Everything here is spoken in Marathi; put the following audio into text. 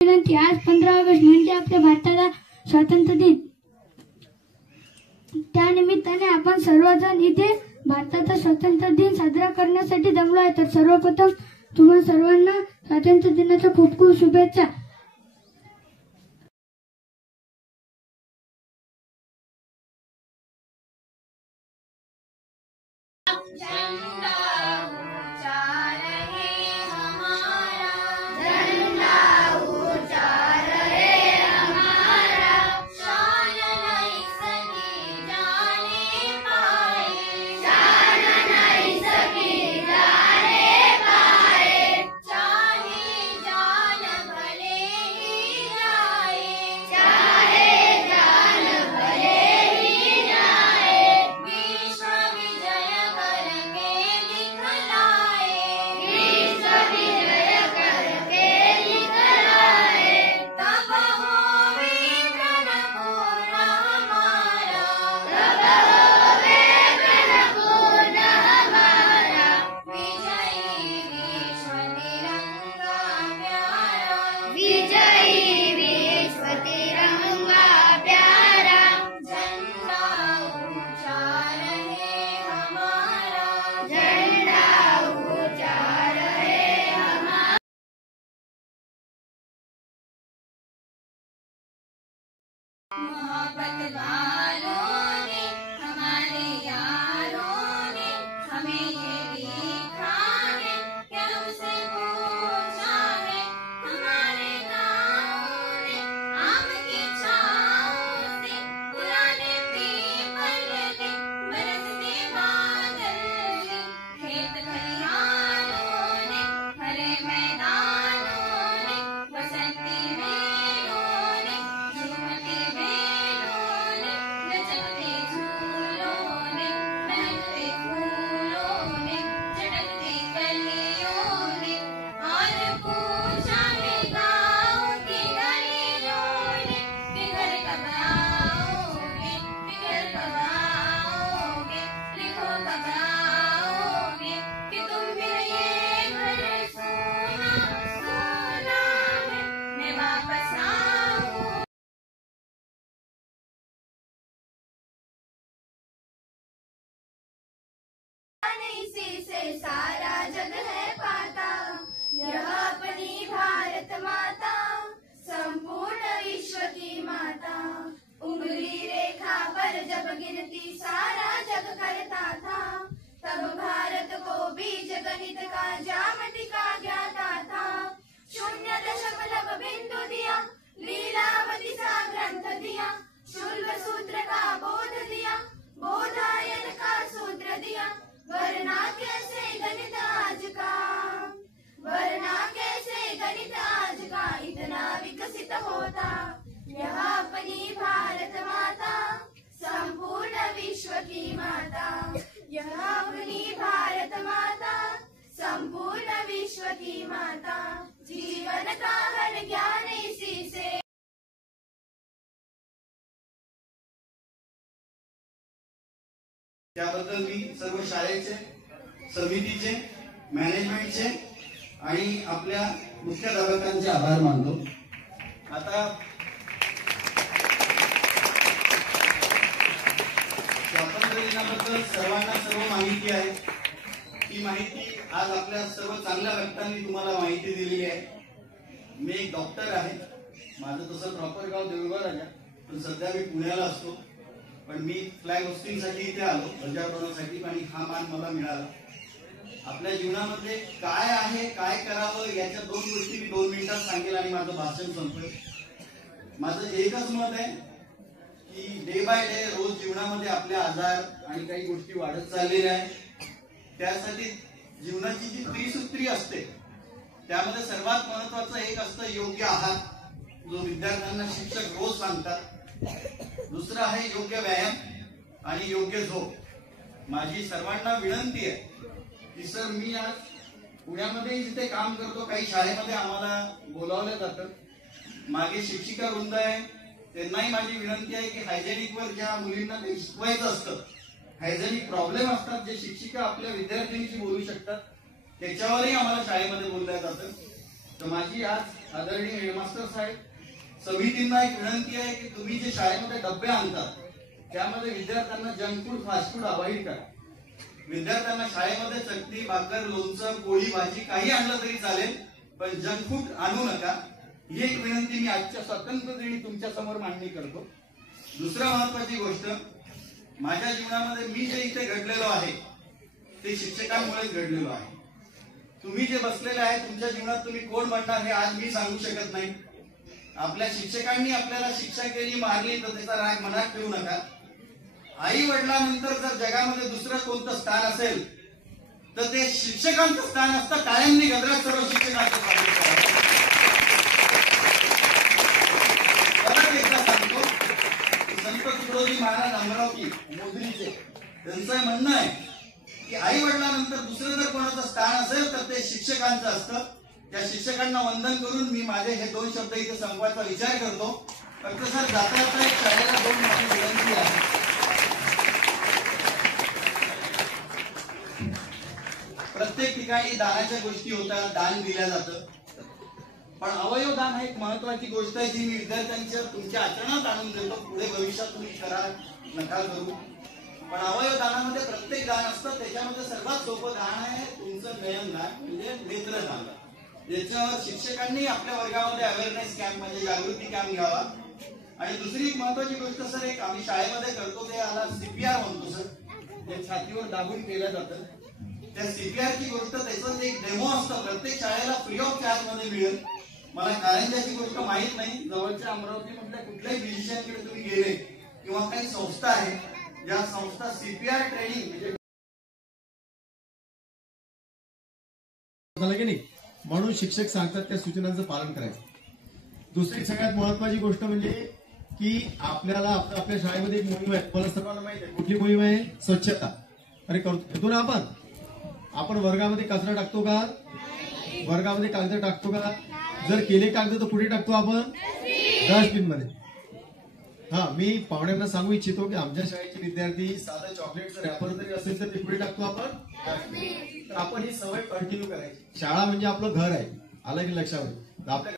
विनंती। आज 15 ऑगस्ट म्हणजे आपल्या भारताला स्वातंत्र्य दिन। त्यानिमित्ताने आपण सर्वजण इथे भारताचा स्वातंत्र्य दिन साजरा करण्यासाठी जमलो आहे। तर सर्वप्रथम तुम्हा सर्वांना स्वातंत्र्य दिनाच्या खूप खूप शुभेच्छा। मोहब्बत वालों ने हमारे यारों ने हमें ये लिखा है क्या उसे पूछा है हमारे गाँव ने आम की छाँव से पुराने पीपल ने बरसते बादल ने खेत खलिहानों ने हरे मैदानों ने बसंती मेलों ने झूमती से सारा जग है पाता यह अपनी भारत माता संपूर्ण विश्व की माता। उंगली रेखा पर जब गिनती सारा जग करता था तब भारत को बीज गणित का ज्यामिति का ज्ञाता था। 0.0 बिंदु दिया लीलावती सा ग्रंथ दिया शुल्क सूत्र का बोध दिया बोधायन का सूत्र दिया वरना कैसे गणित आज का वरना कैसे गणित आज का इतना विकसित होता। यह अपनी भारत माता संपूर्ण विश्व की माता यह अपनी भारत माता संपूर्ण विश्व की माता। जीवन का हर ज्ञान इसी से त्याबद्दल मी सर्व शाळेचे समितीचे मॅनेजमेंटचे आणि आपल्या मुख्याध्यापकांचे आभार मानतो। आता स्वातंत्र्य दिनाबद्दल सर्वांना सर्व माहिती आहे। ही माहिती आज आपल्या सर्व चांगल्या व्यक्तींनी तुम्हाला माहिती दिलेली आहे। मी एक डॉक्टर आहे। माझं तसं प्रॉपर गाव देऊळगाव आहे पण सध्या मी पुण्याला असतो। पण मी फ्लॅग होस्टिंगसाठी इथे आलो ध्वजारोहणासाठी आणि हा मान मला मिळाला। आपल्या जीवनामध्ये काय आहे काय करावं याच्या दोन गोष्टी मी 2 मिनिटात सांगेल आणि माझं भाषण संपवेल। माझं एकच मत आहे की डे बाय डे रोज जीवनामध्ये आपले आजार आणि काही गोष्टी वाढत चाललेल्या आहेत। त्यासाठी जीवनाची जी त्रिसूत्री असते त्यामध्ये सर्वात महत्त्वाचं एक असतं योग्य आहार जो विद्यार्थ्यांना शिक्षक रोज सांगतात। दुसरा आहे योग्य व्यायाम आणि योग्य झोप। माझी सर्वांना विनंती आहे की सर मी आज पुण्यामध्ये जिथे काम करतो काही शाळेमध्ये आम्हाला बोलावलं जातं। मागे शिक्षिका वृंद आहे त्यांनाही माझी विनंती आहे की हायजेनिक वर ज्या मुलींना काही शिकवायचं असतं हायजेनिक प्रॉब्लेम असतात जे शिक्षिका आपल्या विद्यार्थ्यांशी बोलू शकतात त्याच्यावरही आम्हाला शाळेमध्ये बोललं जातं। तर माझी आज आदरणीय हेडमास्टर साहेब समितींना एक विनंती आहे की तुम्ही जे शाळेमध्ये डबे आणतात त्यामध्ये विद्यार्थ्यांना junk food fast food avoid करा. विद्यार्थ्यांना शाळेमध्ये चटणी भाकर लोणचं पोळी भाजी काही आणलं तरी चालेल, पण जंक फूड आणू नका. ही एक विनंती मी आजच्या स्वातंत्र्य दिनी तुमच्या समोर मांडणी करतो. दुसरा महत्वाची गोष्ट, माझ्या जीवनामध्ये मी जे इथे घडलेलो आहे ते शिक्षकांमुळेच घडलेलो आहे. तुम्ही जे बसलेले आहे तुमच्या जीवनात तुम्ही कोण बनणार हे आज मी सांगू शकत नाही. आपल्या शिक्षकांनी आपल्याला शिक्षा केली मारली तर त्याचा राग मनात ठेवू नका. आई वडिलांनंतर जर जगामध्ये दुसरं कोणतं स्थान असेल तर ते शिक्षकांचं स्थान असतं. कायमनी गजरात सर्व शिक्षकांचं स्वागत करावं. परत एकदा सांगतो, संत तुकडोजी महाराज अमरावती मोजरीचे त्यांचं म्हणणं आहे की आई वडिलांनंतर दुसरं जर कोणाचं स्थान असेल तर ते शिक्षकांचं असतं. त्या शिक्षकांना वंदन करून मी माझे हे 2 शब्द इथे संपवायचा विचार करतो. फक्त सर जाता जाता एक शाळेला 2 माझी विनंती आहे. प्रत्येक ठिकाणी दानाच्या गोष्टी होतात, दान दिल्या जातं, पण अवयव दान हा एक महत्वाची गोष्ट आहे जी मी विद्यार्थ्यांच्या तुमच्या आचरणात आणून देतो. पुढे भविष्यात तुम्ही करा नका करू, पण अवयव दानामध्ये प्रत्येक दान असतं. त्याच्यामध्ये सर्वात सोपं दान आहे तुमचं नयनदान म्हणजे नेत्रदान. याच्यावर शिक्षकांनी आपल्या वर्गामध्ये अवेअरनेस कॅम्प म्हणजे जागृती कॅम्प घ्यावा. आणि दुसरी एक महत्वाची गोष्ट सर, एक आम्ही शाळेमध्ये करतो ते याला CPR म्हणतो सर, जे छातीवर दाबून केलं जातं. त्या CPR ची गोष्ट त्याचं एक डेमो असतं, प्रत्येक शाळेला फ्री ऑफ चार्ज मध्ये मिळेल. मला कारंजाची गोष्ट माहित नाही, जवळच्या अमरावतीमधल्या कुठल्याही फिजिशियनकडे तुम्ही गेले किंवा काही संस्था आहे ज्या संस्था CPR ट्रेनिंग म्हणजे की नाही, म्हणून शिक्षक सांगतात त्या सूचनांचं पालन करायचं. दुसरी सगळ्यात महत्वाची गोष्ट म्हणजे की आपल्याला आपल्या शाळेमध्ये एक मोहीम आहे, मला सर्वांना माहिती आहे. कुठली मोहीम आहे? स्वच्छता. अरे करतो ना आपण वर्गामध्ये कचरा टाकतो का? वर्गामध्ये कागद टाकतो का? जर केले कागद तर कुठे टाकतो आपण? डस्टबिन मध्ये. मी पाहुण्यांना सांगू इच्छितो की आमच्या शाळेचे विद्यार्थी साधं चॉकलेटचं रॅपर जरी असेल तर ते कुठे टाकतो आपण? तर आपण ही सवय कंटिन्यू करायची. शाळा म्हणजे आपलं घर आहे, आलं की लक्षामध्ये. आपल्या